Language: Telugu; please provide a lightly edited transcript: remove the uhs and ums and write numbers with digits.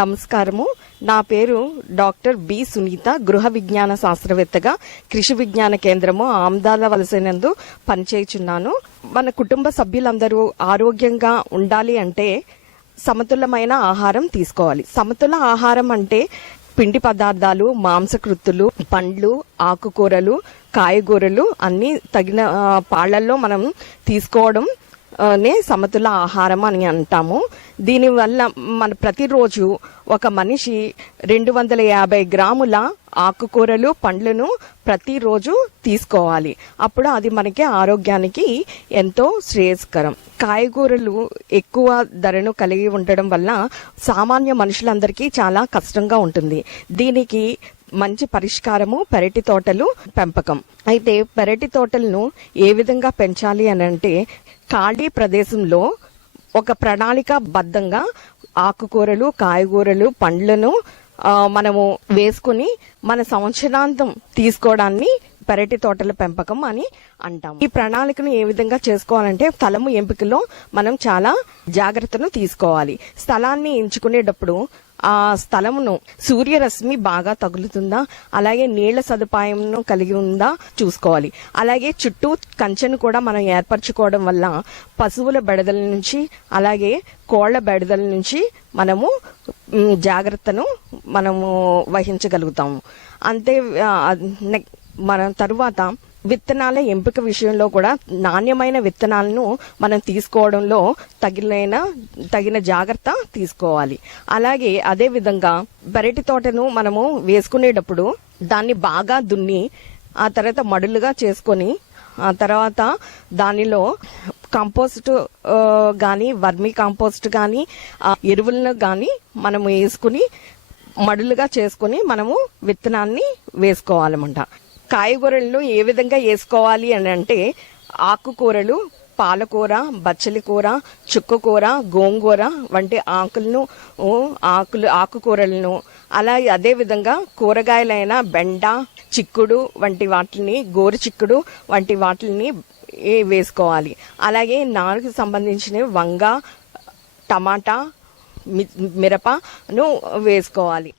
నమస్కారము. నా పేరు డాక్టర్ బి సునీత. గృహ విజ్ఞాన శాస్త్రవేత్తగా కృషి విజ్ఞాన కేంద్రము ఆమ్దాల వలసనందు పనిచేయుచున్నాను. మన కుటుంబ సభ్యులందరూ ఆరోగ్యంగా ఉండాలి అంటే సమతులమైన ఆహారం తీసుకోవాలి. సమతుల ఆహారం అంటే పిండి పదార్థాలు, మాంసకృత్తులు, పండ్లు, ఆకుకూరలు, కాయగూరలు అన్ని తగిన పాళ్లలో మనం తీసుకోవడం నే సమతుల ఆహారం అని అంటాము. దీనివల్ల మన ప్రతిరోజు ఒక మనిషి 250 గ్రాముల ఆకుకూరలు, పండ్లను ప్రతిరోజు తీసుకోవాలి. అప్పుడు అది మనకి ఆరోగ్యానికి ఎంతో శ్రేయస్కరం. కాయగూరలు ఎక్కువ ధరను కలిగి ఉండడం వల్ల సామాన్య మనుషులందరికీ చాలా కష్టంగా ఉంటుంది. దీనికి మంచి పరిష్కారము పెరటి తోటలు పెంపకం. అయితే పెరటి తోటలను ఏ విధంగా పెంచాలి అని అంటే, ఖాళీ ప్రదేశంలో ఒక ప్రణాళిక బద్ధంగా ఆకుకూరలు, కాయగూరలు, పండ్లను మనము వేసుకుని మన సంవత్సరాంతం తీసుకోవడాన్ని పెరటి తోటల పెంపకం అని అంటాం. ఈ ప్రణాళికను ఏ విధంగా చేసుకోవాలంటే, స్థలము ఎంపికలో మనం చాలా జాగ్రత్తను తీసుకోవాలి. స్థలాన్ని ఎంచుకునేటప్పుడు ఆ స్థలమును సూర్యరశ్మి బాగా తగులుతుందా, అలాగే నీళ్ల సదుపాయం కలిగి ఉందా చూసుకోవాలి. అలాగే చుట్టూ కంచెను కూడా మనం ఏర్పరచుకోవడం వల్ల పశువుల బెడదల నుంచి, అలాగే కోళ్ల బెడదల నుంచి మనము జాగ్రత్తను మనము వహించగలుగుతాము. అంతే మన తరువాత విత్తనాల ఎంపిక విషయంలో కూడా నాణ్యమైన విత్తనాలను మనం తీసుకోవడంలో తగిన జాగ్రత్త తీసుకోవాలి. అలాగే అదే విధంగా పెరటి తోటను మనము వేసుకునేటప్పుడు దాన్ని బాగా దున్ని ఆ తర్వాత మడులుగా చేసుకొని ఆ తర్వాత దానిలో కంపోస్ట్ గాని, వర్మీ కంపోస్ట్ గాని, ఎరువులను గాని మనము వేసుకుని మడులుగా చేసుకుని మనము విత్తనాన్ని వేసుకోవాలన్నమాట. కాయగూరలను ఏ విధంగా వేసుకోవాలి అని అంటే, ఆకుకూరలు పాలకూర, బచ్చలి కూర, చుక్కకూర, గోంగూర వంటి ఆకుకూరలను, అలాగే అదే విధంగా కూరగాయలైన బెండ, చిక్కుడు వంటి వాటిని, గోరు చిక్కుడు వంటి వాటిని వేసుకోవాలి. అలాగే నారుకు సంబంధించిన వంగ, టమాటా, మిరపను వేసుకోవాలి.